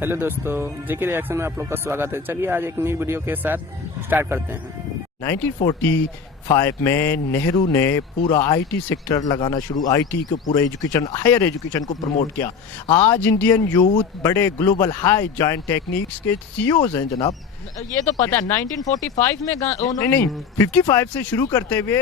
Hello दोस्तों, जेके reaction में आप लोग का स्वागत है। चलिए आज एक नई वीडियो के साथ स्टार्ट करते हैं। 1945 में नेहरू ने पूरा आईटी सेक्टर लगाना शुरू, आईटी को पूरा एजुकेशन, हायर एजुकेशन को प्रमोट किया। आज इंडियन यूथ बड़े ग्लोबल हाई जॉइंट टेक्निक्स के सीईओज हैं जनाब। ये तो पता है 1945 में नहीं 55 से शुरू करते हुए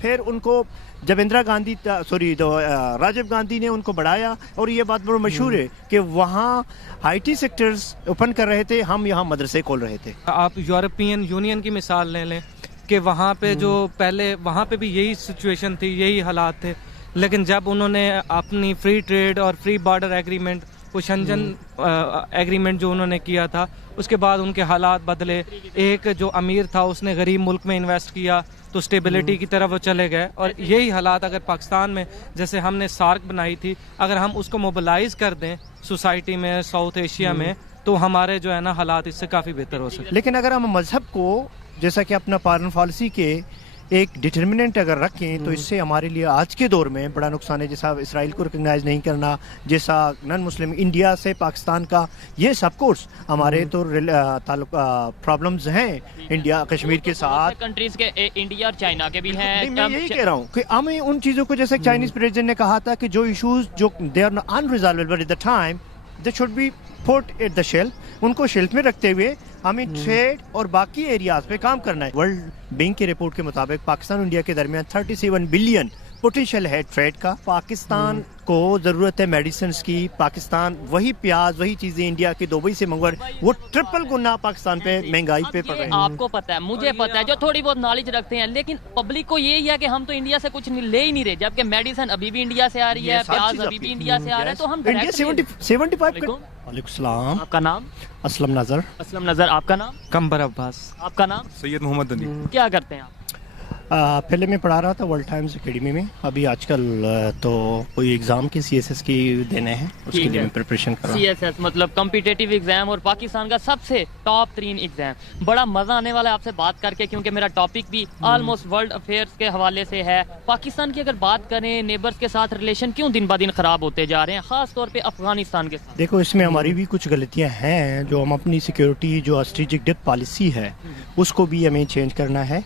फिर उनको जब इंदिरा गांधी राजीव गांधी ने उनको बढ़ाया, और ये बात बड़ा मशहूर है कि वहाँ आईटी सेक्टर्स ओपन कर रहे थे, हम यहाँ मदरसे खोल रहे थे। आप यूरोपियन यूनियन की मिसाल ले लें कि वहाँ पे जो पहले वहाँ पे भी यही सिचुएशन थी, यही हालात थे, लेकिन जब उन्होंने अपनी फ्री ट्रेड और फ्री बॉर्डर एग्रीमेंट, वो शंजन एग्रीमेंट जो उन्होंने किया था, उसके बाद उनके हालात बदले। एक जो अमीर था उसने गरीब मुल्क में इन्वेस्ट किया तो स्टेबिलिटी की तरफ वो चले गए। और यही हालात अगर पाकिस्तान में, जैसे हमने सार्क बनाई थी, अगर हम उसको मोबिलाइज कर दें सोसाइटी में, साउथ एशिया में, तो हमारे जो है ना हालात इससे काफ़ी बेहतर हो सकते। लेकिन अगर हम मजहब को जैसा कि अपना फॉरेन पॉलिसी के एक डिटर्मिनेंट अगर रखें तो इससे हमारे लिए आज के दौर में बड़ा नुकसान है। जैसा इसराइल को रिकग्नाइज नहीं करना, जैसा नॉन मुस्लिम इंडिया से पाकिस्तान का, ये सब कोर्स हमारे तो प्रॉब्लम्स हैं इंडिया कश्मीर के साथ। कंट्रीज के इंडिया और चाइना के भी हैं। मैं यही कह रहा हूँ कि हमें उन चीज़ों को, जैसे चाइनीज प्रेसिडेंट ने कहा था कि जो इशूज जो they are unresolvable at the time, they should be put at the shelf. उनको शेल्फ में रखते हुए हमें ट्रेड और बाकी एरियाज पे काम करना है। वर्ल्ड बैंक की रिपोर्ट के मुताबिक पाकिस्तान और इंडिया के दरमियान 37 बिलियन पोटेंशियल है ट्रेड का। पाकिस्तान को जरूरत है मेडिसिन की। पाकिस्तान वही प्याज, वही चीजें इंडिया के दुबई से मंगवा, वो ट्रिपल गुना पाकिस्तान पे महंगाई पे पड़ रही है। आपको पता है, मुझे पता है, जो थोड़ी बहुत नॉलेज रखते हैं, लेकिन पब्लिक को यही है कि हम तो इंडिया से कुछ ले ही नहीं रहे, जबकि मेडिसिन अभी भी इंडिया से आ रही है, प्याज अभी भी इंडिया से आ रहा है, तो हम 75। वालेकुम। आपका नाम? असलम नजर। असलम नजर। आपका नाम? कंबर अब्बास। आपका नाम? सैयद मोहम्मद अली। क्या करते हैं आप? पहले मैं पढ़ा रहा था वर्ल्ड टाइम्स एकेडमी में। अभी आजकल तो कोई एग्ज़ाम की CSS की देने हैं, उसके लिए मैं प्रिपरेशन कर रहा हूँ। CSS मतलब कॉम्पिटिटिव एग्जाम, और पाकिस्तान का सबसे टॉप 3 एग्जाम। बड़ा मजा आने वाला है आपसे बात करके, क्योंकि मेरा टॉपिक भी ऑलमोस्ट वर्ल्ड अफेयर्स के हवाले से है। पाकिस्तान की अगर बात करें, नेबर्स के साथ रिलेशन क्यों दिन ब दिन खराब होते जा रहे हैं, खास तौर पे अफगानिस्तान के साथ? देखो, इसमें हमारी भी कुछ गलतियां हैं। जो हम अपनी सिक्योरिटी, जो स्ट्रेटेजिक डेप्थ पॉलिसी है, उसको भी हमें चेंज करना है।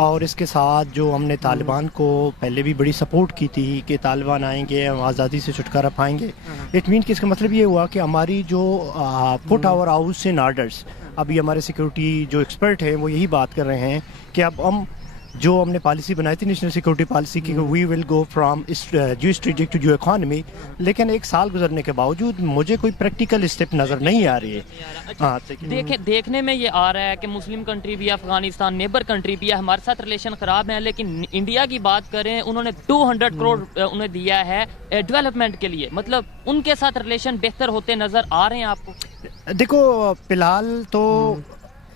और इसके साथ जो हमने तालिबान को पहले भी बड़ी सपोर्ट की थी कि तालिबान आएंगे, हम आज़ादी से छुटकारा पाएंगे, इट मीन कि इसका मतलब ये हुआ कि हमारी जो put our house in orders, अभी हमारे सिक्योरिटी जो एक्सपर्ट हैं वो यही बात कर रहे हैं कि अब हम जो हमने पॉलिसी बनाई थी नेशनल सिक्योरिटी पॉलिसी की, we will go from geo strategic to geo economy, लेकिन एक साल गुजरने के बावजूद मुझे कोई प्रैक्टिकल स्टेप नज़र नहीं आ रही है। देखने में ये आ रहा है कि मुस्लिम कंट्री भी, अफगानिस्तान नेबर कंट्री भी है, हमारे साथ रिलेशन खराब है, लेकिन इंडिया की बात करें, उन्होंने 200 करोड़ उन्हें दिया है डेवलपमेंट के लिए। मतलब उनके साथ रिलेशन बेहतर होते नजर आ रहे हैं आपको? देखो, फिलहाल तो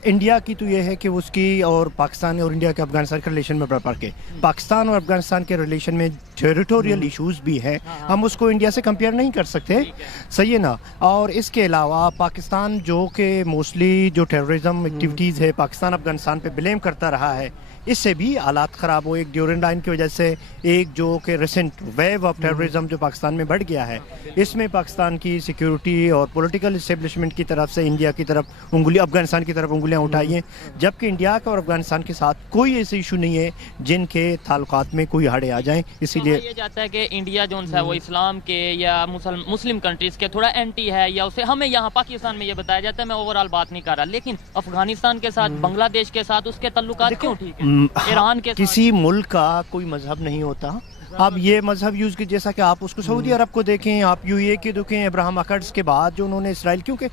इंडिया की तो ये है कि उसकी और पाकिस्तान और इंडिया के अफगानिस्तान के रिलेशन में बराबर के, पाकिस्तान और अफगानिस्तान के रिलेशन में टेरिटोरियल इश्यूज भी हैं, हम उसको इंडिया से कंपेयर नहीं कर सकते, सही है ना। और इसके अलावा पाकिस्तान जो कि मोस्टली जो टेररिज्म एक्टिविटीज़ है पाकिस्तान अफगानिस्तान पे ब्लेम करता रहा है, इससे भी हालात ख़राब हो। एक ड्यूरेंट लाइन की वजह से एक जो कि रिसेंट वेव ऑफ टेररिज्म जो पाकिस्तान में बढ़ गया है, इसमें पाकिस्तान की सिक्योरिटी और पॉलिटिकल इस्टेब्लिशमेंट की तरफ से इंडिया की तरफ उंगली, अफगानिस्तान की तरफ उंगलियां उठाई हैं, जबकि इंडिया का और अफगानिस्तान के साथ कोई ऐसे इशू नहीं है जिनके ताल्लुकात में कोई हड़े आ जाएं। इसीलिए ये जाता है कि इंडिया जो है वो इस्लाम के या मुस्लिम कंट्रीज के थोड़ा एंटी है, या उसे हमें यहाँ पाकिस्तान में ये बताया जाता है। मैं ओवरऑल बात नहीं कर रहा, लेकिन अफगानिस्तान के साथ, बांग्लादेश के साथ उसके ताल्लुकात क्यों ठीक है? ईरान के किसी मुल्क का कोई मजहब नहीं होता। आप ये मजहब यूज की, जैसा कि आप उसको सऊदी अरब को देखें, आप UAE के देखें, अब्राहम अकॉर्ड्स के बाद जो उन्होंने इसराइल, क्योंकि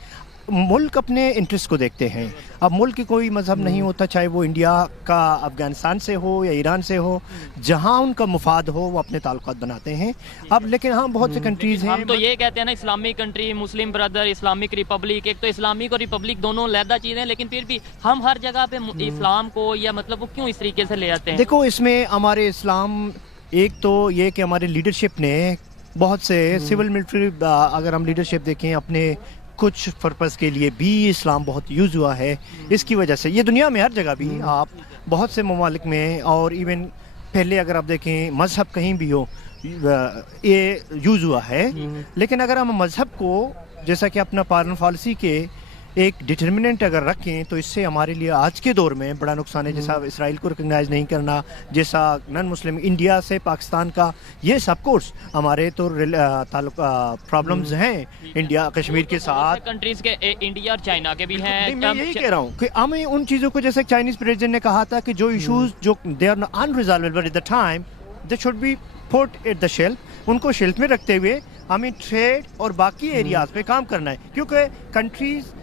मुल्क अपने इंटरेस्ट को देखते हैं। अब मुल्क की कोई मजहब नहीं होता, चाहे वो इंडिया का अफगानिस्तान से हो या ईरान से हो, जहां उनका मुफाद हो वो अपने ताल्लुकात बनाते हैं। अब लेकिन हाँ, बहुत से कंट्रीज हैं, हम तो ये कहते हैं ना, इस्लामिक कंट्री, मुस्लिम ब्रदर, इस्लामिक रिपब्लिक। एक तो इस्लामिक और रिपब्लिक दोनों अलग चीजें, लेकिन फिर भी हम हर जगह पे इस्लाम को, या मतलब वो क्यों इस तरीके से ले आते हैं? देखो, इसमें हमारे इस्लाम, एक तो ये कि हमारे लीडरशिप ने बहुत से सिविल मिलिट्री, अगर हम लीडरशिप देखें, अपने कुछ पर्पज़ के लिए भी इस्लाम बहुत यूज़ हुआ है। इसकी वजह से ये दुनिया में हर जगह भी, आप बहुत से ममालिक में, और इवन पहले अगर आप देखें मज़हब कहीं भी हो, ये यूज़ हुआ है। लेकिन अगर हम मज़हब को जैसा कि अपना फॉरेन पॉलिसी के एक डिटर्मिनेंट अगर रखें तो इससे हमारे लिए आज के दौर में बड़ा नुकसान है, जैसा इसराइल को रिकग्नाइज नहीं करना, जैसा नॉन मुस्लिम इंडिया से पाकिस्तान का, ये सब कोर्स हमारे तो प्रॉब्लम्स हैं इंडिया कश्मीर के साथ। कंट्रीज के इंडिया और चाइना के भी हैं। मैं यही कह रहा हूँ कि हमें उन चीज़ों को, जैसे चाइनीज प्रेसिडेंट ने कहा था कि जो इश्यूज जो they are unresolvable at the time they should be put at the shelf, उनको शेल्फ में रखते हुए हमें ट्रेड और बाकी एरियाज पे काम करना है, क्योंकि कंट्रीज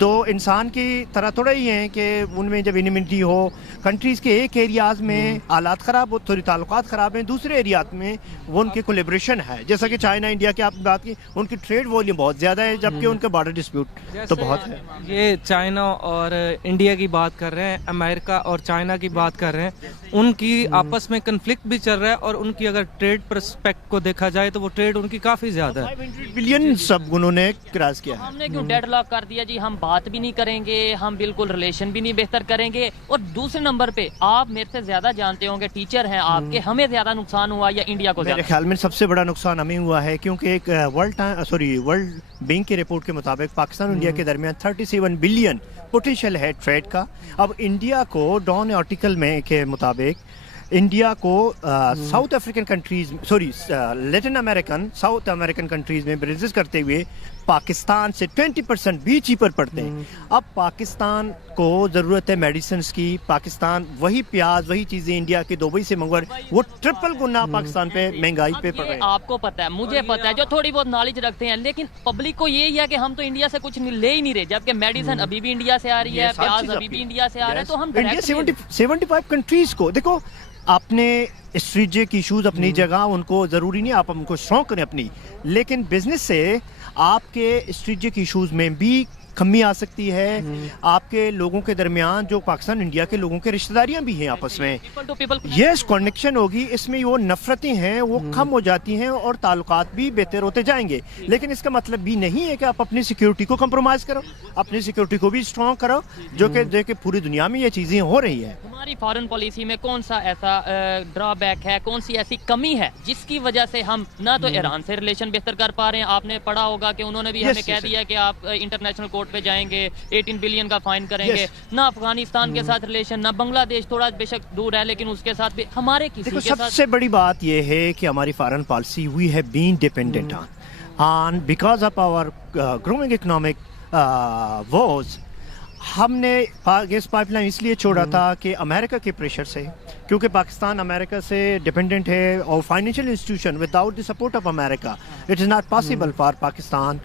दो इंसान की तरह थोड़ा ही हैं कि उनमें जब इनमिटी हो, कंट्रीज़ के एक एरियाज़ में हालात ख़राब हो, थोड़ी ताल्लुकात ख़राब हैं, दूसरे एरियाज में वो उनके कोलेब्रेशन है, जैसा कि चाइना इंडिया की आपने बात की, उनकी ट्रेड वॉल्यूम बहुत ज़्यादा है जबकि उनका बॉर्डर डिस्प्यूट तो बहुत है। ये चाइना और इंडिया की बात कर रहे हैं, अमेरिका और चाइना की बात कर रहे हैं, उनकी आपस में कन्फ्लिक्ट भी चल रहा है और उनकी अगर ट्रेड परस्पेक्ट को देखा जाए तो वो ट्रेड उनकी काफ़ी ज़्यादा है। 500 बिलियन सब उन्होंने क्रॉस किया है। हमने क्यों डेडलॉक कर दिया जी, हम बात भी नहीं करेंगे, हम बिल्कुल रिलेशन भी नहीं बेहतर करेंगे। और दूसरे नंबर पे आप मेरे से ज्यादा जानते होंगे, टीचर हैं आपके, हमें ज्यादा नुकसान हुआ या इंडिया को? मेरे ख्याल में सबसे बड़ा नुकसान हमें हुआ है, क्योंकि एक वर्ल्ड बैंक की रिपोर्ट के मुताबिक पाकिस्तान और इंडिया के दरमियान 37 बिलियन पोटेंशियल है ट्रेड का। अब इंडिया को डॉन आर्टिकल में के मुताबिक इंडिया को south African countries Latin American south American countries में बिजनेस करते हुए पाकिस्तान से 20% भी चीपर पड़ते हैं। अब पाकिस्तान को ज़रूरत है मेडिसिन की, पाकिस्तान वही प्याज वही चीज़ें इंडिया के दुबई से मंगवा, वो ट्रिपल गुना पाकिस्तान पे महंगाई पे पड़ रहे हैं। आपको पता है, मुझे पता है, जो थोड़ी बहुत नॉलेज रखते हैं, लेकिन पब्लिक को यही है कि हम तो इंडिया से कुछ ले ही नहीं रहे, जबकि मेडिसिन अभी भी इंडिया से आ रही है, प्याज अभी भी इंडिया से आ रहा है। तो हम 75 कंट्रीज को देखो, अपने स्ट्रेटेजिक इश्यूज अपनी जगह, उनको ज़रूरी नहीं आप उनको स्ट्रॉन्ग करें अपनी, लेकिन बिजनेस से आपके स्ट्रेटेजिक इश्यूज में भी कमी आ सकती है। आपके लोगों के दरमियान जो पाकिस्तान इंडिया के लोगों के रिश्तेदारियां भी हैं आपस में, यस कनेक्शन होगी, इसमें वो नफरतें हैं वो कम हो जाती हैं और ताल्लुकात भी बेहतर होते जाएंगे। लेकिन इसका मतलब भी नहीं है कि आप अपनी सिक्योरिटी को कंप्रोमाइज़ करो, अपनी सिक्योरिटी को भी स्ट्रॉन्ग करो, जो कि पूरी दुनिया में ये चीज़ें हो रही है। हमारी फॉरेन पॉलिसी में कौन सा ऐसा ड्रॉबैक है, कौन सी ऐसी कमी है जिसकी वजह से हम ना तो ईरान से रिलेशन बेहतर कर पा रहे हैं? आपने पढ़ा होगा कि उन्होंने भी हमें कह दिया कि आप इंटरनेशनल कोर्ट पे जाएंगे, 18 बिलियन का फाइन करेंगे। ना अफगानिस्तान के साथ रिलेशन, ना बांग्लादेश थोड़ा बेशक दूर है लेकिन उसके साथ भी हमारे किसी के साथ। सबसे बड़ी बात यह है कि हमारी foreign policy we have been dependent on because of our growing economic woes. हमने गैस पाइपलाइन इसलिए छोड़ा था कि अमेरिका के प्रेशर से, क्योंकि पाकिस्तान अमेरिका से डिपेंडेंट है और financial institution without the support of America it is not possible for Pakistan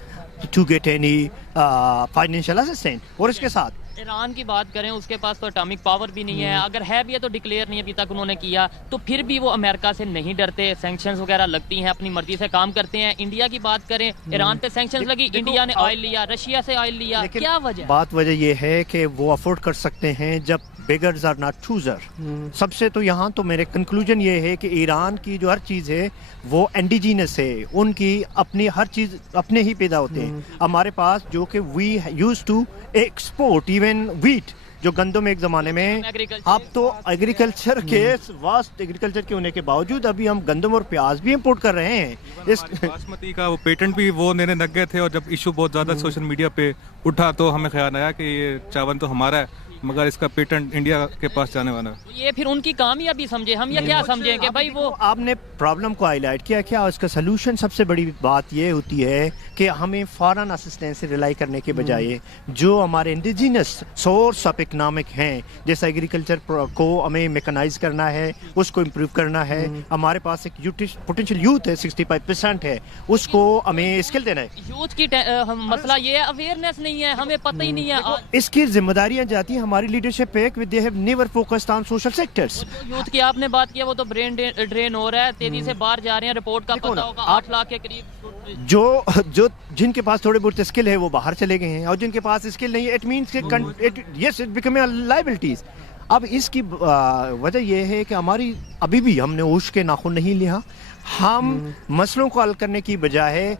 to get any financial assistance. और इसके साथ ईरान की बात करें, उसके पास तो एटॉमिक पावर भी नहीं है, अगर है भी है तो डिक्लेयर नहीं अभी तक उन्होंने किया, तो फिर भी वो अमेरिका से नहीं डरते, सैंक्शंस वगैरह लगती हैं, अपनी मर्जी से काम करते हैं। इंडिया की बात करें, ईरान पे सैंक्शंस लगी, इंडिया ने ऑयल लिया, रशिया से ऑयल लिया, क्या वजह? वजह ये है कि वो अफोर्ड कर सकते हैं जब बेगर्स आर नॉट चूजर। सबसे तो यहाँ तो मेरे कंक्लूजन ये है कि ईरान की जो हर चीज़ है वो इंडिजीनस है, उनकी अपनी हर चीज़ अपने ही पैदा होते हैं। हमारे पास जो कि we used to export even wheat, जो गंदम एक ज़माने में, अब तो एग्रीकल्चर के वास्ट एग्रीकल्चर के होने के बावजूद अभी हम गंदम और प्याज भी इंपोर्ट कर रहे हैं। इस बासमती का वो पेटेंट भी वो लेने लग गए थे, और जब इशू बहुत ज़्यादा सोशल मीडिया पे उठा तो हमें ख्याल आया कि ये चावल तो हमारा है मगर इसका पेटेंट इंडिया के पास जाने वाला है। ये फिर उनकी कामयाबी समझे हम, या क्या समझें कि भाई वो आपने प्रॉब्लम को हाईलाइट किया, क्या इसका सलूशन? सबसे बड़ी बात ये होती है कि हमें फॉरेन असिस्टेंस से रिलाई करने के बजाय जो हमारे इंडिजिनस सोर्स ऑफ इकोनॉमिक हैं, जैसा एग्रीकल्चर को हमें मेकनाइज करना है, उसको इम्प्रूव करना है। हमारे पास एक पोटेंशियल यूथ है, 65% है, उसको हमें स्किल देना है। यूथ की मसला ये है, अवेयरनेस नहीं है, हमें पता ही नहीं है। इसकी जिम्मेदारियां जाती हैं हमारी लीडरशिप पे, they have never focused on social sectors. Youth की आपने बात किया, वो तो ब्रेन ड्रेन हो रहा है, तेजी से बाहर जा रहे हैं, रिपोर्ट का पता होगा 8 लाख के करीब जो जिनके पास थोड़े बहुत स्किल है वो बाहर चले गए हैं, और जिनके पास स्किल नहीं है it means yes it become liabilities. अब इसकी वजह यह है कि हमारी अभी भी हमने होश के नाखून नहीं लिया। हम मसलों को हल करने की बजाय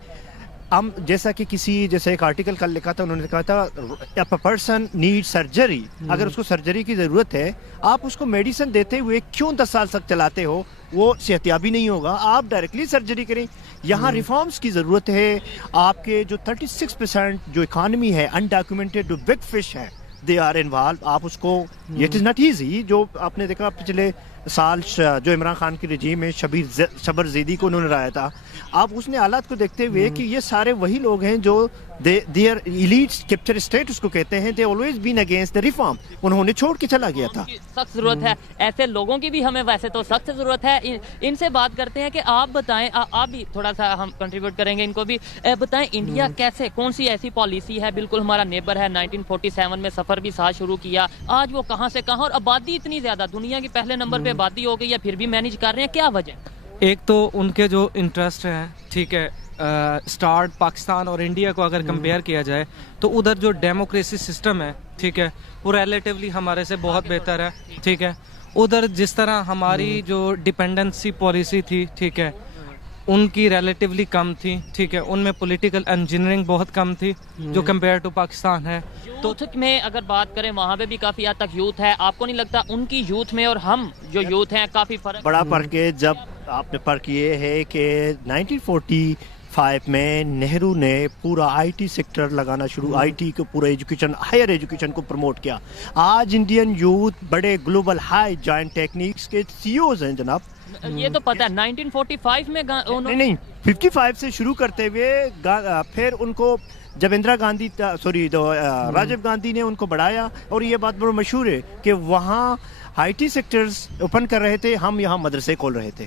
ہم جیسا کہ جیسے ایک آرٹیکل کل لکھا تھا, انہوں نے کہا تھا if a person need surgery, اگر اس کو سرجری کی ضرورت ہے, آپ اس کو میڈیسن دیتے ہوئے کیوں 10 سال تک چلاتے ہو؟ وہ صحتیابی نہیں ہوگا, آپ ڈائریکٹلی سرجری کریں. یہاں ریفارمز کی ضرورت ہے. آپ کے جو 36% جو اکانومی ہے انڈاکیومنٹڈ جو بگ فش ہیں دے آر انوالو, آپ اس کو اٹ از ناٹ ایزی. جو آپ نے دیکھا پچھلے سال جو عمران خان کی رجیم میں شبر زیدی کو انہوں نے لایا تھا, آپ اس نے حالات کو دیکھتے ہوئے کہ یہ سارے وہی لوگ ہیں جو دیئر ایلیٹ کیپچر اسٹیٹ اس کو کہتے ہیں, they always been against the reform, انہوں نے چھوڑ کے چلا گیا تھا. سخت ضرورت ہے ایسے لوگوں کی بھی, ہمیں ویسے تو سخت ضرورت ہے. ان سے بات کرتے ہیں کہ آپ بتائیں, آپ بھی تھوڑا سا ہم کنٹریبیوٹ کریں گے ان کو بھی, بتائیں انڈیا کیسے, کون سی ایسی پالیسی ہے, بالکل ہمارا نیبر ہے, 1947 میں سفر بھی ساتھ شروع کیا, آج وہ کہاں سے کہاں, اور آبادی اتنی زیادہ, دنیا کی پہلے نمبر پہ آبادی ہو گئی ہے, پھر بھی مینیج کر رہے ہیں, کیا وجہ؟ ایک تو ان کے جو انٹرسٹ ہیں, ٹھیک ہے, اسٹارٹ پاکستان اور انڈیا کو اگر کمپیئر کیا جائے تو ادھر جو ڈیموکریسی سسٹم ہے, ٹھیک ہے, وہ ریلیٹیولی ہمارے سے بہت بہتر ہے, ٹھیک ہے. ادھر جس طرح ہماری جو ڈپینڈنسی پالیسی تھی, ٹھیک ہے, ان کی ریلیٹیولی کم تھی, ٹھیک ہے, ان میں پولیٹیکل انجینئرنگ بہت کم تھی جو کمپیئر ٹو پاکستان ہے. تو میں اگر بات کریں وہاں پہ بھی کافی حد تک یوتھ ہے, آپ کو نہیں لگتا ان کی یوتھ میں اور ہم جو یوتھ ہیں کافی فرق؟ بڑا فرق ہے. جب آپ نے فرق یہ ہے کہ 1945 میں نہرو نے پورا آئی ٹی سیکٹر لگانا شروع, آئی ٹی کو پورا ایجوکیشن, ہائر ایجوکیشن کو پروموٹ کیا. آج انڈین یوتھ بڑے گلوبل ہائی جائنٹ ٹیکنیکس کے CEOs ہیں جناب. یہ تو پتہ ہے 1945 میں نہیں 55 سے شروع کرتے ہوئے, پھر ان کو جب اندرا گاندھی راجیو گاندھی نے ان کو بڑھایا, اور یہ بات بڑا مشہور ہے کہ وہاں آئی ٹی سیکٹرز اوپن کر رہے تھے, ہم یہاں مدرسے کھول رہے تھے.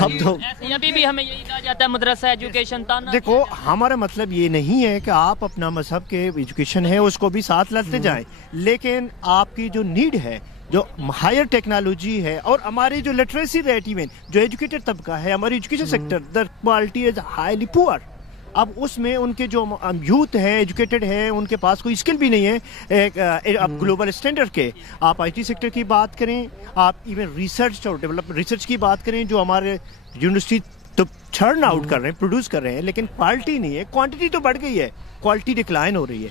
اب تو ابھی بھی ہمیں یہی کہا جاتا ہے مدرسہ ایجوکیشن. دیکھو ہمارا مطلب یہ نہیں ہے کہ آپ اپنا مذہب کے ایجوکیشن ہے اس کو بھی ساتھ لاتے جائیں, لیکن آپ کی جو نیڈ ہے, جو ہائر ٹیکنالوجی ہے, اور ہماری جو لٹریسی ریٹ, ایون جو ایجوکیٹڈ طبقہ ہے, ہماری education sector, the quality is highly پور. اب اس میں ان کے جو یوتھ ہیں, ایجوکیٹڈ ہیں, ان کے پاس کوئی اسکل بھی نہیں ہے اب گلوبل اسٹینڈرڈ کے. آپ آئی ٹی سیکٹر کی بات کریں, آپ ایون ریسرچ اور ڈیولپمنٹ ریسرچ کی بات کریں, جو ہمارے یونیورسٹی تو چرن آؤٹ کر رہے ہیں, پروڈیوس کر رہے ہیں, لیکن کوالٹی نہیں ہے. کوانٹٹی تو بڑھ گئی ہے, کوالٹی ڈکلائن ہو رہی ہے.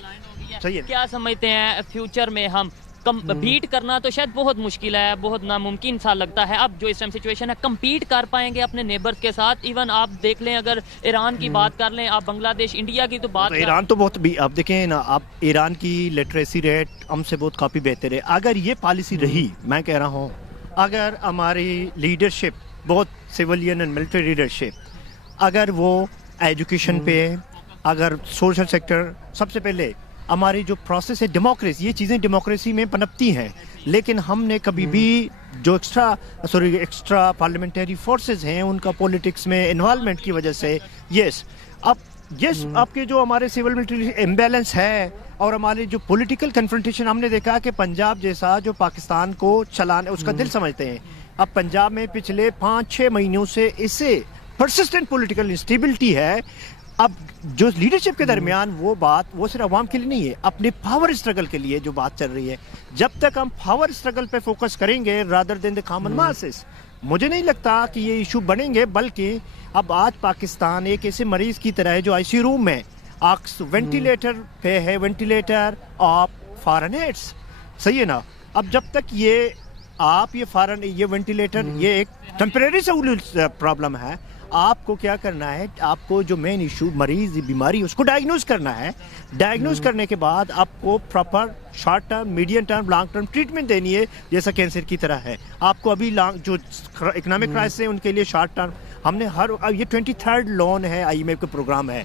صحیح ہے. کیا سمجھتے ہیں فیوچر میں ہم بیٹ کرنا تو شاید بہت مشکل ہے, بہت ناممکن سا لگتا ہے. اب جو اس ٹائم سچویشن ہے, کمپیٹ کر پائیں گے اپنے نیبرز کے ساتھ؟ ایون آپ دیکھ لیں, اگر ایران کی بات کر لیں, آپ بنگلہ دیش, انڈیا کی تو بات, ایران تو بہت بھی, آپ دیکھیں نا, آپ ایران کی لٹریسی ریٹ ہم سے بہت کافی بہتر ہے. اگر یہ پالیسی رہی, میں کہہ رہا ہوں, اگر ہماری لیڈرشپ, بہت سویلین اینڈ ملٹری لیڈرشپ, اگر وہ ایجوکیشن پہ, اگر سوشل سیکٹر, سب سے پہلے ہماری جو پروسیس ہے ڈیموکریسی, یہ چیزیں ڈیموکریسی میں پنپتی ہیں, لیکن ہم نے کبھی بھی جو ایکسٹرا پارلیمنٹری فورسز ہیں ان کا پولیٹکس میں انوالومنٹ کی وجہ سے, آپ کے جو ہمارے سول ملٹری امبیلنس ہے, اور ہماری جو پولیٹیکل کنفرنٹیشن, ہم نے دیکھا کہ پنجاب جیسا جو پاکستان کو چلانے اس کا دل سمجھتے ہیں, اب پنجاب میں پچھلے 5-6 مہینوں سے اسے پرسسٹنٹ پولیٹیکل انسٹیبلٹی ہے. اب جو لیڈرشپ کے درمیان وہ بات, وہ صرف عوام کے لیے نہیں ہے, اپنے پاور اسٹرگل کے لیے جو بات چل رہی ہے. جب تک ہم پاور اسٹرگل پہ فوکس کریں گے rather than the common masses, مجھے نہیں لگتا کہ یہ ایشو بنیں گے. بلکہ اب آج پاکستان ایک ایسے مریض کی طرح ہے جو آئی سی روم میں وینٹیلیٹر پہ ہے, وینٹیلیٹر آف فارن ایڈس. صحیح ہے نا. اب جب تک یہ وینٹیلیٹر یہ ایک ٹیمپریری پرابلم ہے, آپ کو کیا کرنا ہے, آپ کو جو مین ایشو مریض بیماری اس کو ڈائگنوز کرنا ہے. ڈائگنوز کرنے کے بعد آپ کو proper short term, medium term, long term treatment دینی ہے, جیسا کینسر کی طرح ہے. آپ کو ابھی جو اکنامک کرائسس ہے ان کے لیے شارٹ ٹرم, ہم نے یہ 23rd لون ہے, IMF کا پروگرام ہے,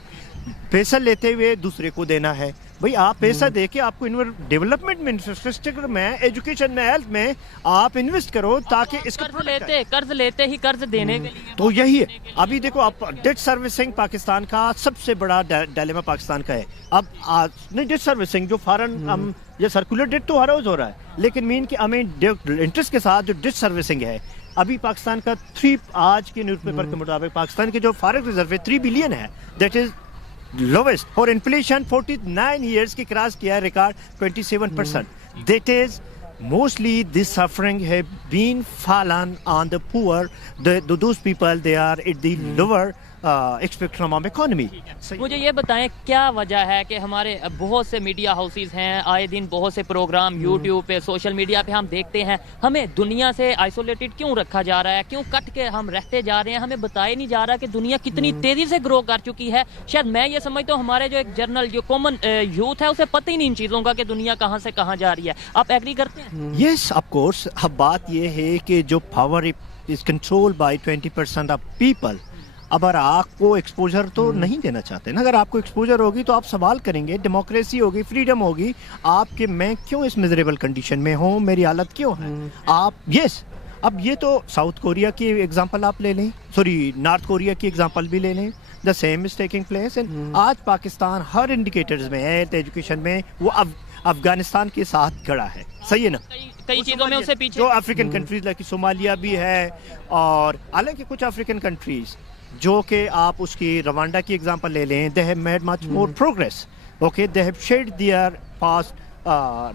پیسہ لیتے ہوئے دوسرے کو دینا ہے. بھئی آپ پیسہ دے کے آپ کو ڈیولپمنٹ میں, انفراسٹرکچر میں, ایجوکیشن میں, ہیلتھ میں آپ انویسٹ کرو, تاکہ اس کا قرض لیتے ہی قرض دینے کے لیے تو یہی ہے. ابھی دیکھو آپ, ڈیٹ سروسنگ پاکستان کا سب سے بڑا ڈائلیما پاکستان کا ہے. اب نہیں ڈیٹ سروسنگ جو فارن یہ سرکولر ڈیٹ تو ہر روز ہو رہا ہے, لیکن مین کہ ہمیں انٹرسٹ کے ساتھ جو ڈیٹ سروسنگ ہے, ابھی پاکستان کا آج کے نیوز پیپر کے مطابق پاکستان کے جو فارغ ریزرو ہے 3 بلین ہے, دیٹ از lowest. اور انفلیشن 49 years کی کراس کیا ہے record 27%. That is mostly this suffering have been fallen on the poor. Those people, they are at the lower expect from our economy. मुझे ये बताएं क्या वजह है कि हमारे बहुत से मीडिया हाउसेज हैं, आए दिन बहुत से प्रोग्राम यूट्यूब पे, सोशल मीडिया पे हम देखते हैं, हमें दुनिया से आइसोलेटेड क्यों रखा जा रहा है, क्यों कट के हम रहते जा रहे हैं, हमें बताया नहीं जा रहा कि दुनिया कितनी तेजी से ग्रो कर चुकी है। शायद मैं ये समझता हूँ हमारे जो एक जनरल जो कॉमन यूथ है उसे पता ही नहीं इन चीज़ों का कि दुनिया कहाँ से कहाँ जा रही है। आप एग्री करते हैं? Yes, of course. अब बात ये है कि जो power is controlled by 20% of people, अगर आपको एक्सपोजर तो नहीं देना चाहते ना, अगर आपको एक्सपोजर होगी तो आप सवाल करेंगे, डेमोक्रेसी होगी, फ्रीडम होगी, आपके मैं क्यों इस मिजरेबल कंडीशन में हूँ, मेरी हालत क्यों है। आप यस, अब ये तो साउथ कोरिया की एग्जांपल आप ले लें, सॉरी नॉर्थ कोरिया की एग्जांपल भी ले लें, the same is taking place. And आज पाकिस्तान हर इंडिकेटर्स में, हेल्थ, एजुकेशन में वो अफगानिस्तान के साथ खड़ा है, सही है ना। कई चीज़ों में उससे पीछे जो अफ्रीकन कंट्रीज लाइक सोमालिया भी है, और हालांकि कुछ अफ्रीकन कंट्रीज जो कि आप उसकी रवांडा की एग्जांपल ले लें, they have made much more progress, okay, they have shed their past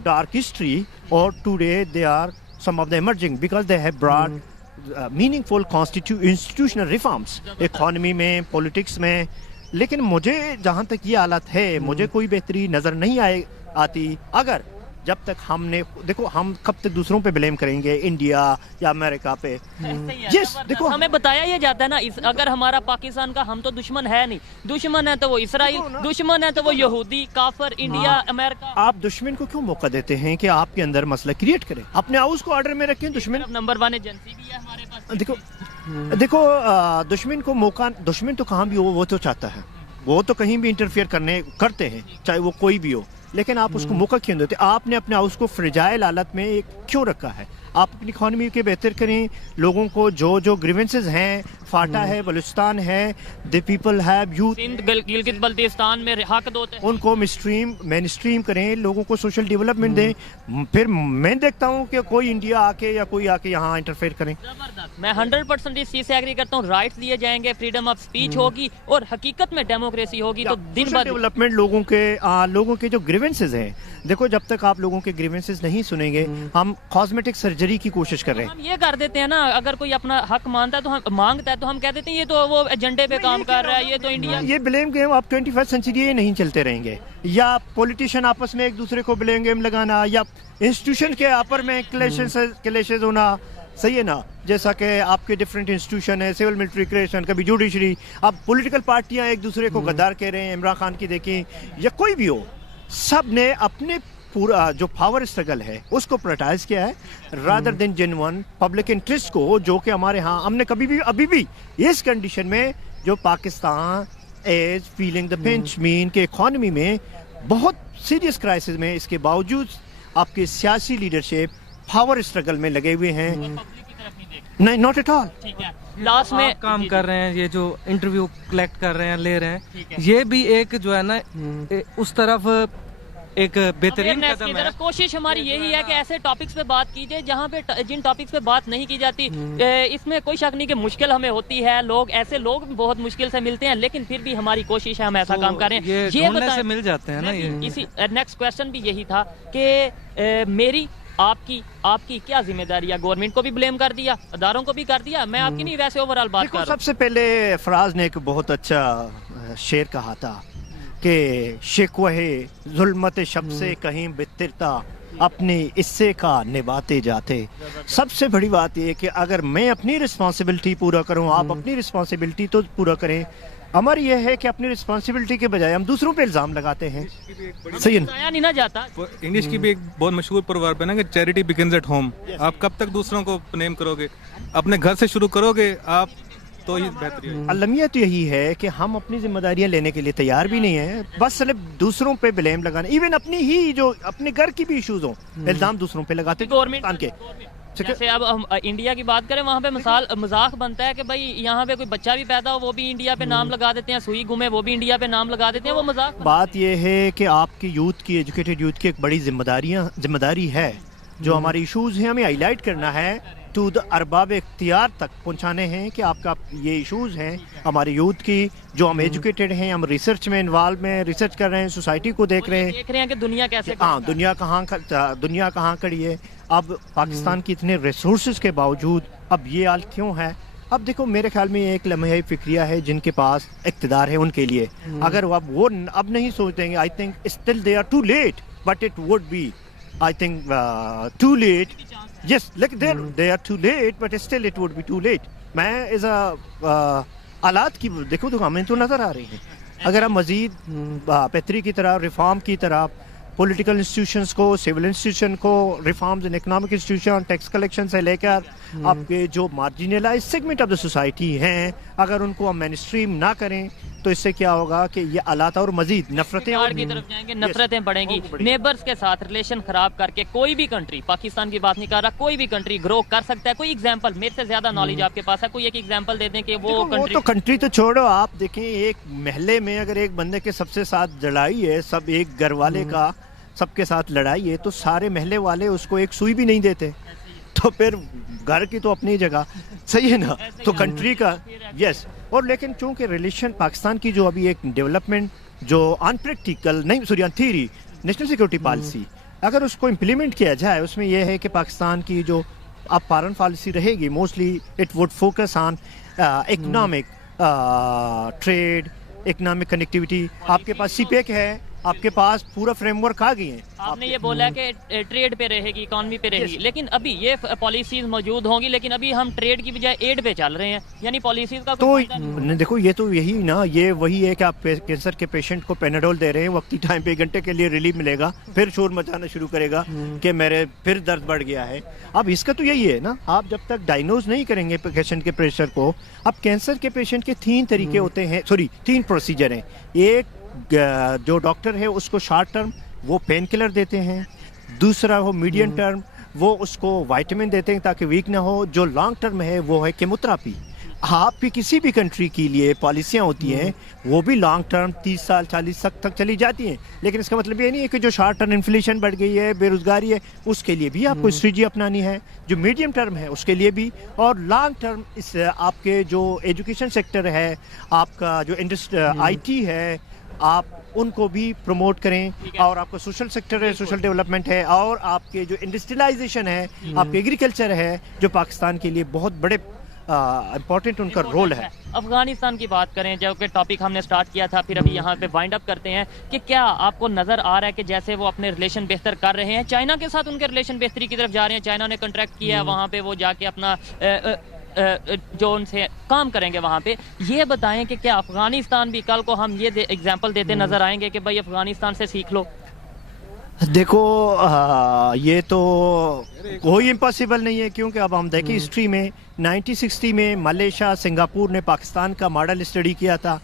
dark history, और today they are some of the emerging because they have brought meaningful institutional reforms, economy में, politics में। लेकिन मुझे जहाँ तक ये हालत है, मुझे कोई बेहतरी नज़र नहीं आती अगर जब तक हमने, देखो हम कब तक दूसरों पे ब्लेम करेंगे, इंडिया या अमेरिका पे। यस, देखो हमें बताया ये जाता है ना, अगर हमारा पाकिस्तान का, हम तो दुश्मन है नहीं, दुश्मन है तो वो इसराइल, दुश्मन है तो वो यहूदी, काफर, इंडिया, अमेरिका। आप दुश्मन को क्यों मौका देते हैं कि आपके अंदर मसला क्रिएट करे, अपने हाउस को ऑर्डर में रखें। दुश्मन नंबर 1 एजेंसी भी है हमारे पास। देखो दुश्मन को मौका, दुश्मन तो कहाँ भी हो वो तो चाहता है, वो तो कहीं भी इंटरफियर करते हैं, चाहे वो कोई भी हो, लेकिन आप उसको मौका क्यों देते? आपने अपने हाउस को फ्रेजाइल हालत में क्यों रखा है? आप अपनी इकॉनमी के बेहतर करें, लोगों को जो ग्रीवेंसेस हैं, फाटा है, बलूचिस्तान है, the people have youth, Gilgit Baltistan में हक दोते हैं, उनको मेन स्ट्रीम करें, लोगों को सोशल डेवलपमेंट दें। फिर मैं देखता हूँ कि कोई इंडिया आके या कोई आके यहाँ इंटरफेयर करें। मैं 100% इस चीज से एग्री करता हूँ। राइट्स दिए जाएंगे, फ्रीडम ऑफ स्पीच होगी, और हकीकत में डेमोक्रेसी होगी तो दिन ब दिन डेवलपमेंट, लोगों के जो ग्रीवेंसेस हैं, देखो जब तक आप लोगों के ग्रीवेंसेस नहीं सुनेंगे, हम कॉस्मेटिक सर्जरी की कोशिश कर रहे हैं। हम ये कर देते हैं ना, अगर कोई अपना हक मांगता है तो हम मांगता है तो हम कह देते हैं ये तो वो एजेंडे पे काम कर रहा है, ये तो इंडिया। ये ब्लेम गेम आप 21st सेंचुरी ये नहीं चलते रहेंगे, या पॉलिटिशियन आपस में एक दूसरे को ब्लेम गेम लगाना, या इंस्टीट्यूशन के आपस में क्लैशेस होना, सही है ना। जैसा कि आपके डिफरेंट इंस्टीट्यूशन है, सिविल मिलिट्री क्रिएशन, कभी जुडिशरी, अब पॉलिटिकल पार्टियां एक दूसरे को गद्दार कह रहे हैं, इमरान खान की देखें या कोई भी हो, सब ने अपने पूरा जो पावर स्ट्रगल है उसको प्रायोरिटाइज किया है rather than genuine public interest को, जो कि हमारे यहाँ हमने कभी भी, अभी भी इस कंडीशन में जो Pakistan is feeling the pinch, mean के इकोनॉमी में बहुत सीरियस क्राइसिस में, इसके बावजूद आपके सियासी लीडरशिप पावर स्ट्रगल में लगे हुए हैं। नहीं, नॉट एट ऑल। लास्ट में काम कर रहे हैं, ये जो इंटरव्यू कलेक्ट कर रहे हैं, ले रहे हैं, ये भी एक जो है ना उस तरफ एक बेहतरीन कदम है। कोशिश हमारी यही है कि ऐसे टॉपिक्स पे बात कीजिए जहाँ पे जिन टॉपिक्स पे बात नहीं की जाती। इसमें कोई शक नहीं कि मुश्किल हमें होती है, ऐसे लोग बहुत मुश्किल से मिलते हैं, लेकिन फिर भी हमारी कोशिश है, हम ऐसा काम कर रहे हैं। ये ढूंढने से मिल जाते हैं ना। इसी नेक्स्ट क्वेश्चन भी यही था कि मेरी आपकी क्या जिम्मेदारी है? गवर्नमेंट को भी ब्लेम कर दिया, अदारों को भी कर दिया, मैं आपकी नहीं, वैसे ओवरऑल बात कर रहा हूं। सबसे पहले फराज ने एक बहुत अच्छा शेर कहा था कि शिकवे जुल्मत शब से कहीं बितरता, अपनी इससे का निभाते जाते। सबसे बड़ी बात यह कि अगर मैं अपनी रिस्पॉन्सिबिलिटी पूरा करूं, आप अपनी रिस्पॉन्सिबिलिटी तो पूरा करें। हमारी यह है कि अपनी रिस्पॉन्सिबिलिटी के बजाय हम दूसरों पे इल्जाम लगाते हैं। सही है, नहीं ना जाता। इंग्लिश की भी एक बहुत मशहूर प्रवर्ब है ना कि चैरिटी बिगिंस एट होम। आप कब तक दूसरों को नेम करोगे? अपने घर से शुरू करोगे आप तो ही बेहतरी है। अलमिया तो यही है कि हम अपनी जिम्मेदारियां लेने के लिए तैयार भी नहीं है, बस सिर्फ दूसरों पे ब्लेम लगाना। इवन अपनी ही जो अपने घर की भी इश्यूज हो, इल्जाम दूसरों पे लगाते गवर्नमेंट के। जैसे अब हम इंडिया की बात करें, वहाँ पे मजाक बनता है कि भाई यहाँ पे कोई बच्चा भी पैदा हो वो भी इंडिया पे नाम लगा देते हैं, सुई गुमे वो भी इंडिया पे नाम लगा देते हैं, वो मजाक। बात ये है कि आपकी यूथ की, एजुकेटेड यूथ की एक बड़ी जिम्मेदारी है, जो हमारे इश्यूज हैं हमें हाईलाइट करना है, टू द अरबाब इख्तियार तक पहुंचाने हैं कि आपका ये इश्यूज हैं हमारे यूथ की, जो हम एजुकेटेड हैं, हम रिसर्च में इन्वॉल्व हैं, रिसर्च कर रहे हैं, सोसाइटी को देख रहे हैं कि दुनिया कैसे, हाँ दुनिया कहाँ खड़ी है। अब पाकिस्तान की इतने रिसोर्सेज के बावजूद अब ये हाल क्यों है? अब देखो मेरे ख्याल में एक लम्हे फिक्रिया है जिनके पास इक़्तिदार है उनके लिए, अगर वो अब नहीं सोचेंगे, I think still they are too late, but it would be I think too late, yes like they are too late but still it would be too late. मैं एज हालात की देखो तो हमें तो नज़र आ रही हैं, अगर हम मज़ीद बेहतरी की तरफ, रिफॉर्म की तरफ, पॉलिटिकल इंस्टीट्यूशंस को, सिविल इंस्टीट्यूशन को, reforms in economic institution, tax collection से लेकर आपके जो marginalize segment of the society हैं, अगर उनको हम मेन स्ट्रीम ना करें तो इससे क्या होगा कि ये हालात और मजीद नफरतें और की तरफ जाएंगे, नफरतें बढ़ेंगी। नेबर्स के साथ रिलेशन खराब करके कोई भी कंट्री, पाकिस्तान की बात नहीं कर रहा, कोई भी कंट्री ग्रो कर सकता है। कोई एग्जांपल, मेरे से ज्यादा नॉलेज आपके पास है, कोई एक एग्जांपल दे दें कि वो कंट्री। तो कंट्री तो छोड़ो, आप देखें एक महल्ले में अगर एक बंदे के सबसे साथ लड़ाई है, सब एक घर वाले का सबके साथ लड़ाई है, तो सारे महल्ले वाले उसको एक सुई भी नहीं देते, तो फिर घर की तो अपनी जगह सही है ना, तो कंट्री का यस। और लेकिन चूंकि रिलेशन पाकिस्तान की जो अभी एक डेवलपमेंट जो अनप्रैक्टिकल नहीं, sorry theory national security policy, अगर उसको इम्प्लीमेंट किया जाए, उसमें यह है कि पाकिस्तान की जो अब फॉरेन पॉलिसी रहेगी mostly it would focus on economic trade, economic connectivity. आपके पास सीपेक है, आपके पास पूरा फ्रेमवर्क आ गई है। आपने ये बोला कि ट्रेड पे रहेगी, इकोनॉमी पे रहेगी, लेकिन अभी ये पॉलिसीज मौजूद होंगी, लेकिन अभी हम ट्रेड की बजाय एड पे चल रहे हैं, यानी पॉलिसीज का तो देखो ये तो यही ना, ये वही है कि आप कैंसर के पेशेंट को पेनाडोल दे रहे हैं, वक्ती टाइम पे 1 घंटे के लिए रिलीफ मिलेगा, फिर शोर मचाना शुरू करेगा कि मेरे फिर दर्द बढ़ गया है। अब इसका तो यही है ना, आप जब तक डायग्नोज नहीं करेंगे पेशेंट के प्रेशर को। अब कैंसर के पेशेंट के 3 तरीके होते हैं, सॉरी 3 प्रोसीजर हैं। एक जो डॉक्टर है उसको शॉर्ट टर्म वो पेन किलर देते हैं, दूसरा वो मीडियम टर्म वो उसको विटामिन देते हैं ताकि वीक ना हो, जो लॉन्ग टर्म है वो है केमोथेरेपी। आपकी किसी भी कंट्री के लिए पॉलिसियाँ होती हैं वो भी लॉन्ग टर्म 30 साल 40 साल तक चली जाती हैं, लेकिन इसका मतलब ये नहीं है कि जो शॉर्ट टर्म इन्फ्लेशन बढ़ गई है, बेरोजगारी है, उसके लिए भी आपको स्ट्रेटजी अपनानी है। जो मीडियम टर्म है उसके लिए भी, और लॉन्ग टर्म इस आपके जो एजुकेशन सेक्टर है, आपका जो इंडस्ट्री IT है, आप उनको भी प्रमोट करें, और आपका सोशल सेक्टर है, सोशल डेवलपमेंट है, और आपके जो इंडस्ट्रियलाइजेशन है, आपके एग्रीकल्चर है, जो पाकिस्तान के लिए बहुत बड़े इम्पोर्टेंट उनका रोल है। अफगानिस्तान की बात करें, जो कि टॉपिक हमने स्टार्ट किया था, फिर अभी यहाँ पे वाइंड अप करते हैं कि क्या आपको नजर आ रहा है कि जैसे वो अपने रिलेशन बेहतर कर रहे हैं, चाइना के साथ उनके रिलेशन बेहतरी की तरफ जा रहे हैं, चाइना ने कॉन्ट्रैक्ट किया है, वहाँ पे वो जाके अपना जो उनसे काम करेंगे वहाँ पे। ये बताएं कि क्या अफगानिस्तान भी कल को हम ये एग्जांपल देते नजर आएंगे कि भाई अफगानिस्तान से सीख लो? देखो ये तो कोई इम्पॉसिबल नहीं है, क्योंकि अब हम देखें हिस्ट्री में 1960 में मलेशिया, सिंगापुर ने पाकिस्तान का मॉडल स्टडी किया था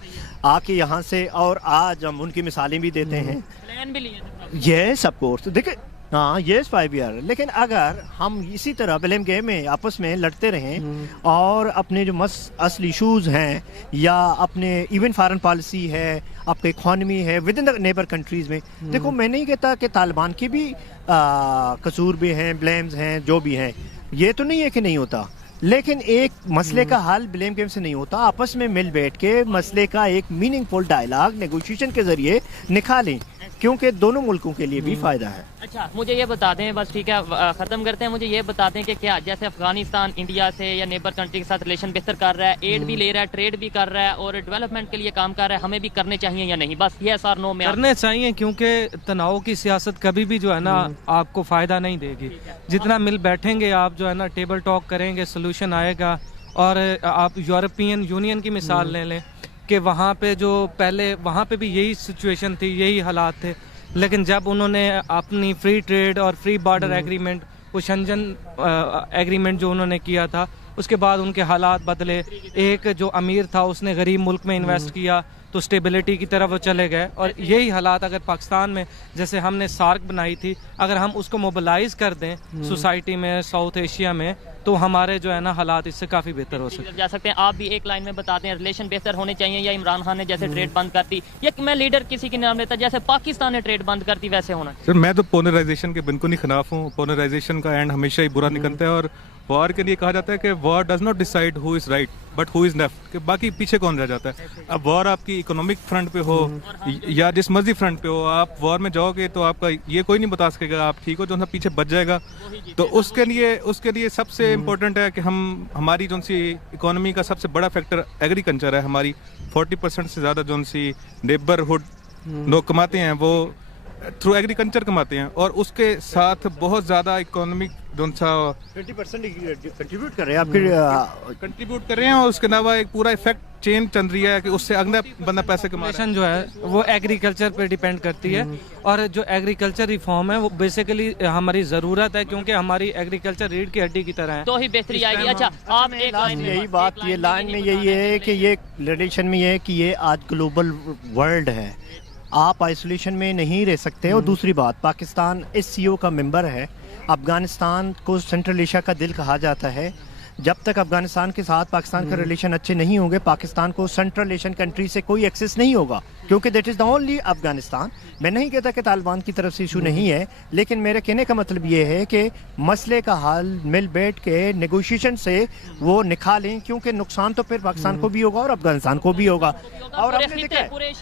आके यहाँ से, और आज हम उनकी मिसालें भी देते हैं। प्लान भी लिए यस ऑफ कोर्स, देखिए हाँ यस 5 ईयर, लेकिन अगर हम इसी तरह ब्लेम गेम में आपस में लड़ते रहें और अपने जो असल इशूज़ हैं, या अपने इवन फॉरेन पॉलिसी है, आपका इकॉनमी है with in the neighbour countries में, देखो मैं नहीं कहता कि तालिबान के भी कसूर भी हैं, ब्लेम्स हैं, जो भी हैं, ये तो नहीं है कि नहीं होता, लेकिन एक मसले का हल ब्लेम गेम से नहीं होता। आपस में मिल बैठ के मसले का एक मीनिंगफुल डायलॉग नेगोशिएशन के जरिए निकालें, क्योंकि दोनों मुल्कों के लिए भी फायदा है। अच्छा, मुझे ये बता दें, बस ठीक है ख़त्म करते हैं, मुझे ये बता दें कि क्या जैसे अफगानिस्तान इंडिया से या नेबर कंट्री के साथ रिलेशन बेहतर कर रहा है, एड भी ले रहा है, ट्रेड भी कर रहा है, और डेवलपमेंट के लिए काम कर रहा है, हमें भी करने चाहिए या नहीं? बस यस और नो में करने चाहिए, क्योंकि तनाव की सियासत कभी भी जो है ना आपको फ़ायदा नहीं देगी। जितना मिल बैठेंगे आप, जो है ना टेबल टॉक करेंगे, सोल्यूशन आएगा। और आप यूरोपियन यूनियन की मिसाल ले लें कि वहाँ पे जो पहले वहाँ पे भी यही सिचुएशन थी, यही हालात थे, लेकिन जब उन्होंने अपनी फ्री ट्रेड और फ्री बॉर्डर एग्रीमेंट, वो शंजन एग्रीमेंट जो उन्होंने किया था, उसके बाद उनके हालात बदले। एक जो अमीर था उसने गरीब मुल्क में इन्वेस्ट किया तो स्टेबिलिटी की तरफ वो चले गए। और यही हालात अगर पाकिस्तान में, जैसे हमने सार्क बनाई थी, अगर हम उसको मोबिलाइज कर दें सोसाइटी में, साउथ एशिया में, तो हमारे जो है ना हालात इससे काफ़ी बेहतर हो सकते हैं। आप भी एक लाइन में बताते हैं, रिलेशन बेहतर होने चाहिए, या इमरान खान ने जैसे ट्रेड बंद कर दी, या मैं लीडर किसी के नाम लेता जैसे पाकिस्तान ने ट्रेड बंद कर दी वैसे होना? सर मैं तो पोलराइजेशन के बिल्कुल ही खिलाफ हूँ। पोलराइजेशन का एंड हमेशा ही बुरा निकलता है, और वॉर के लिए कहा जाता है कि war does not decide who is right but who is left, कि बाकी पीछे कौन रह जाता है। अब वॉर आपकी इकोनॉमिक फ्रंट पे हो या जिस मर्जी फ्रंट पे हो, आप वॉर में जाओगे तो आपका ये कोई नहीं बता सकेगा आप ठीक हो, जो सा पीछे बच जाएगा। तो उसके लिए सबसे इम्पोर्टेंट है कि हमारी जो सी इकोनॉमी का सबसे बड़ा फैक्टर एग्रीकल्चर है। हमारी 40% से ज़्यादा जो सी नेबरहुड लोग कमाते हैं वो थ्रू एग्रीकल्चर कमाते हैं, और उसके साथ बहुत ज़्यादा इकोनॉमिक जो सा 20% कंट्रीब्यूट कर रहे हैं आपके कंट्रीब्यूट कर रहे हैं, और उसके अलावा एक पूरा इफेक्ट चेन चल रही है कि उससे अगला बंदा पैसे कमा रहा है। पॉपुलेशन जो है वो एग्रीकल्चर पे डिपेंड करती है, और जो एग्रीकल्चर रिफॉर्म है वो बेसिकली हमारी ज़रूरत है, क्योंकि हमारी एग्रीकल्चर रीढ़ की हड्डी की तरह है। तो ही बेहतरी आएगी। अच्छा, आप एक लाइन यही बात, ये लाइन में यही है कि ये रिलेशन में ये है कि ये आज ग्लोबल वर्ल्ड है, आप आइसोलेशन में नहीं रह सकते। और दूसरी बात, पाकिस्तान SCO का मेंबर है। अफगानिस्तान को सेंट्रल एशिया का दिल कहा जाता है। जब तक अफगानिस्तान के साथ पाकिस्तान का रिलेशन अच्छे नहीं होंगे, पाकिस्तान को सेंट्रल एशियन कंट्री से कोई एक्सेस नहीं होगा, क्योंकि that is the only Afghanistan. मैं नहीं कहता कि तालिबान की तरफ से इशू नहीं है, लेकिन मेरे कहने का मतलब ये है कि मसले का हल मिल बैठ के नेगोशिएशन से वो निकालें, क्योंकि नुकसान तो फिर पाकिस्तान को भी होगा और अफगानिस्तान को भी होगा। और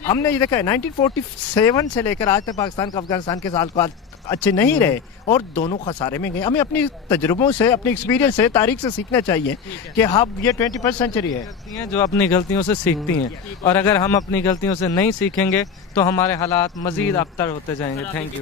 हमने ये देखा है 1947 से लेकर आज तक पाकिस्तान का अफगानिस्तान के साथ अच्छे नहीं रहे और दोनों खसारे में गए। हमें अपनी तजुर्बों से, अपने एक्सपीरियंस से, तारीख से सीखना चाहिए कि हाँ ये 21st सेंचुरी है। जो अपनी गलतियों से सीखती हैं, और अगर हम अपनी गलतियों से नहीं सीखेंगे तो हमारे हालात मज़ीद अबतर होते जाएंगे। Thank you.